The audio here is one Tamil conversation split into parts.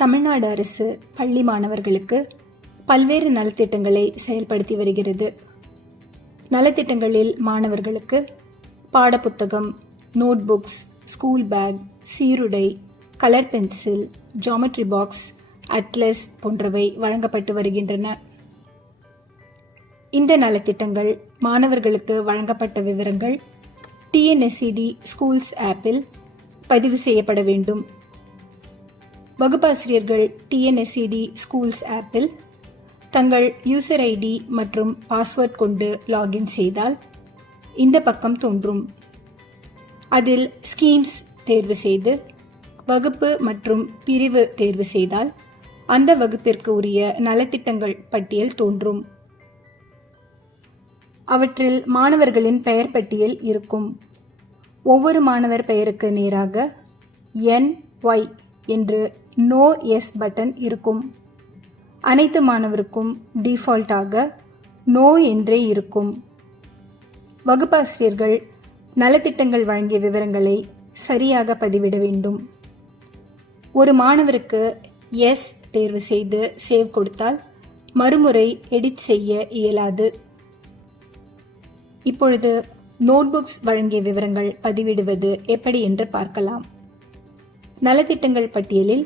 தமிழ்நாடு அரசு பள்ளி மாணவர்களுக்கு பல்வேறு நலத்திட்டங்களை செயல்படுத்தி வருகிறது. நலத்திட்டங்களில் மாணவர்களுக்கு பாடப்புத்தகம், நோட்புக்ஸ், ஸ்கூல் பேக், சீருடை, colour pencil, geometry box, atlas போன்றவை வழங்கப்பட்டு வருகின்றன. இந்த நலத்திட்டங்கள் மாணவர்களுக்கு வழங்கப்பட்ட விவரங்கள் TNSED ஸ்கூல்ஸ் ஆப்பில் பதிவு செய்யப்பட வேண்டும். வகுப்பாசிரியர்கள் TNSED ஸ்கூல்ஸ் ஆப்பில் தங்கள் யூசர் ஐடி மற்றும் பாஸ்வேர்ட் கொண்டு லாகின் செய்தால் இந்த பக்கம் தோன்றும். அதில் ஸ்கீம்ஸ் தேர்வு செய்து வகுப்பு மற்றும் பிரிவு தேர்வு செய்தால் அந்த வகுப்பிற்கு உரிய நலத்திட்டங்கள் பட்டியல் தோன்றும். அவற்றில் மாணவர்களின் பெயர் பட்டியல் இருக்கும். ஒவ்வொரு மாணவர் பெயருக்கு நேராக NY என்று நோ எஸ் பட்டன் இருக்கும். அனைத்து மாணவருக்கும் டிஃபால்ட்டாக நோ என்றே இருக்கும். வகுப்பாசிரியர்கள் நலத்திட்டங்கள் வழங்கிய விவரங்களை சரியாக பதிவிட வேண்டும். ஒரு மாணவருக்கு எஸ் தேர்வு செய்து சேவ் கொடுத்தால் மறுமுறை எடிட் செய்ய இயலாது. இப்பொழுது நோட்புக்ஸ் வழங்கிய விவரங்கள் பதிவிடுவது எப்படி என்று பார்க்கலாம். நலத்திட்டங்கள் பட்டியலில்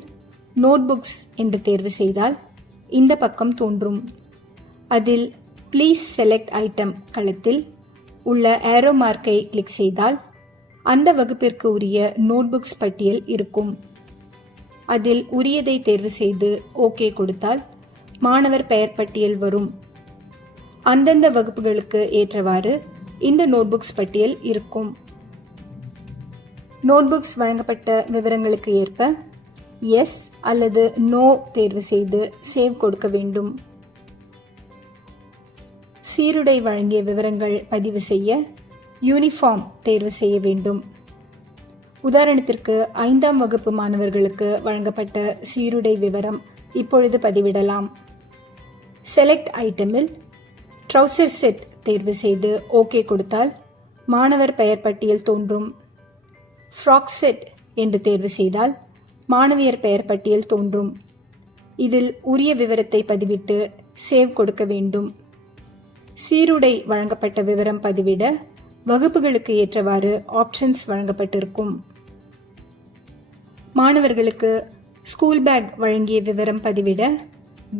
நோட்புக்ஸ் என்று தேர்வு செய்தால் இந்த பக்கம் தோன்றும். அதில் ப்ளீஸ் செலக்ட் ஐட்டம் களத்தில் உள்ள ஏரோ மார்க்கை கிளிக் செய்தால் அந்த வகுப்பிற்கு உரிய நோட்புக்ஸ் பட்டியல் இருக்கும். அதில் உரியதை தேர்வு செய்து ஓகே கொடுத்தால் மாணவர் பெயர் பட்டியல் வரும். அந்தந்த வகுப்புகளுக்கு ஏற்றவாறு இந்த நோட்புக்ஸ் பட்டியல் இருக்கும். நோட்புக்ஸ் வழங்கப்பட்ட விவரங்களுக்கு ஏற்ப எஸ் அல்லது நோ தேர்வு செய்து சேவ் கொடுக்க வேண்டும். சீருடை வழங்கிய விவரங்கள் பதிவு செய்ய யூனிஃபார்ம் தேர்வு செய்ய வேண்டும். உதாரணத்திற்கு 5ஆம் வகுப்பு மாணவர்களுக்கு வழங்கப்பட்ட சீருடை விவரம் இப்பொழுது பதிவிடலாம். செலக்ட் ஐட்டமில் ட்ரவுசர் செட் தேர்வு செய்து ஓகே கொடுத்தால் மாணவர் பெயர் பட்டியல் தோன்றும். ஃப்ராக் செட் என்று தேர்வு செய்தால் மாணவியர் பெயர் பட்டியல் தோன்றும். இதில் உரிய விவரத்தை பதிவிட்டு சேவ் கொடுக்க வேண்டும். சீருடை வழங்கப்பட்ட விவரம் பதிவிட வகுப்புகளுக்கு ஏற்றவாறு ஆப்ஷன்ஸ் வழங்கப்பட்டிருக்கும். மாணவர்களுக்கு ஸ்கூல் பேக் வழங்கிய விவரம் பதிவிட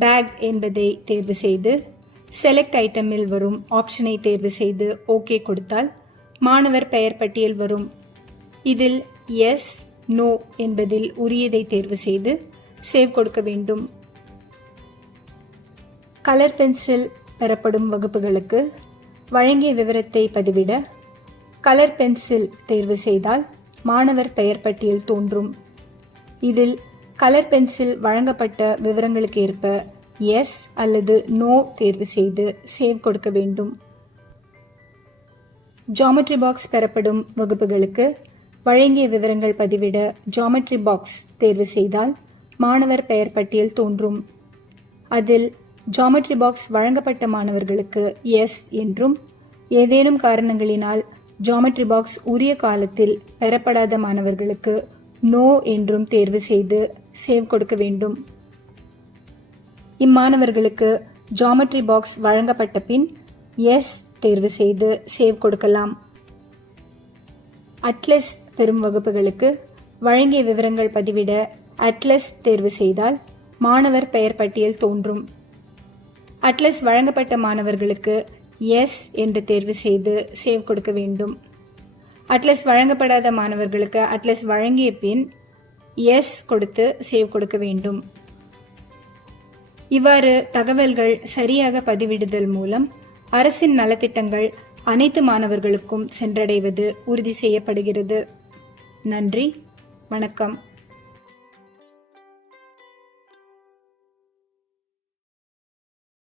பேக் என்பதை தேர்வு செய்து செலக்ட் ஐட்டமில் வரும் ஆப்ஷனை தேர்வு செய்து ஓகே கொடுத்தால் மாணவர் பெயர் பட்டியல் வரும். இதில் எஸ் நோ என்பதில் உரியதை தேர்வு செய்து சேவ் கொடுக்க வேண்டும். கலர் பென்சில் பெறப்படும் வகுப்புகளுக்கு வழங்கிய விவரத்தை பதிவிட கலர் பென்சில் தேர்வு செய்தால் மாணவர் பெயர் பட்டியல் தோன்றும். இதில் கலர் பென்சில் வழங்கப்பட்ட விவரங்களுக்கு ஏற்ப எஸ் அல்லது நோ தேர்வு செய்து சேவ் கொடுக்க வேண்டும். ஜாமெட்ரி பாக்ஸ் பெறப்படும் வகுப்புகளுக்கு வழங்கிய விவரங்கள் பதிவிட ஜாமெட்ரி பாக்ஸ் தேர்வு செய்தால் மாணவர் பெயர் பட்டியல் தோன்றும். அதில் ஜாமெட்ரி பாக்ஸ் வழங்கப்பட்ட மாணவர்களுக்கு எஸ் என்றும் ஏதேனும் காரணங்களினால் ஜாமெட்ரி பாக்ஸ் உரிய காலத்தில் பெறப்படாத மாணவர்களுக்கு நோ என்றும் தேர்வு செய்து சேவ் கொடுக்க வேண்டும். இம்மாணவர்களுக்கு ஜாமெட்ரி பாக்ஸ் வழங்கப்பட்ட பின் எஸ் தேர்வு செய்து சேவ் கொடுக்கலாம். அட்லஸ் பெறும் வகுப்புகளுக்கு வழங்கிய விவரங்கள் பதிவிட அட்லஸ் தேர்வு செய்தால் மாணவர் பெயர் பட்டியல் தோன்றும். அட்லஸ் வழங்கப்பட்ட மாணவர்களுக்கு எஸ் என்று தேர்வு செய்து சேவ் கொடுக்க வேண்டும். அட்லஸ் வழங்கப்படாத மாணவர்களுக்கு அட்லஸ் வழங்கிய பின் எஸ் கொடுத்து சேவ் கொடுக்க வேண்டும். இவ்வாறு தகவல்கள் சரியாக பதிவிடுதல் மூலம் அரசின் நலத்திட்டங்கள் அனைத்து மாணவர்களுக்கும் சென்றடைவது உறுதி செய்யப்படுகிறது. நன்றி, வணக்கம்.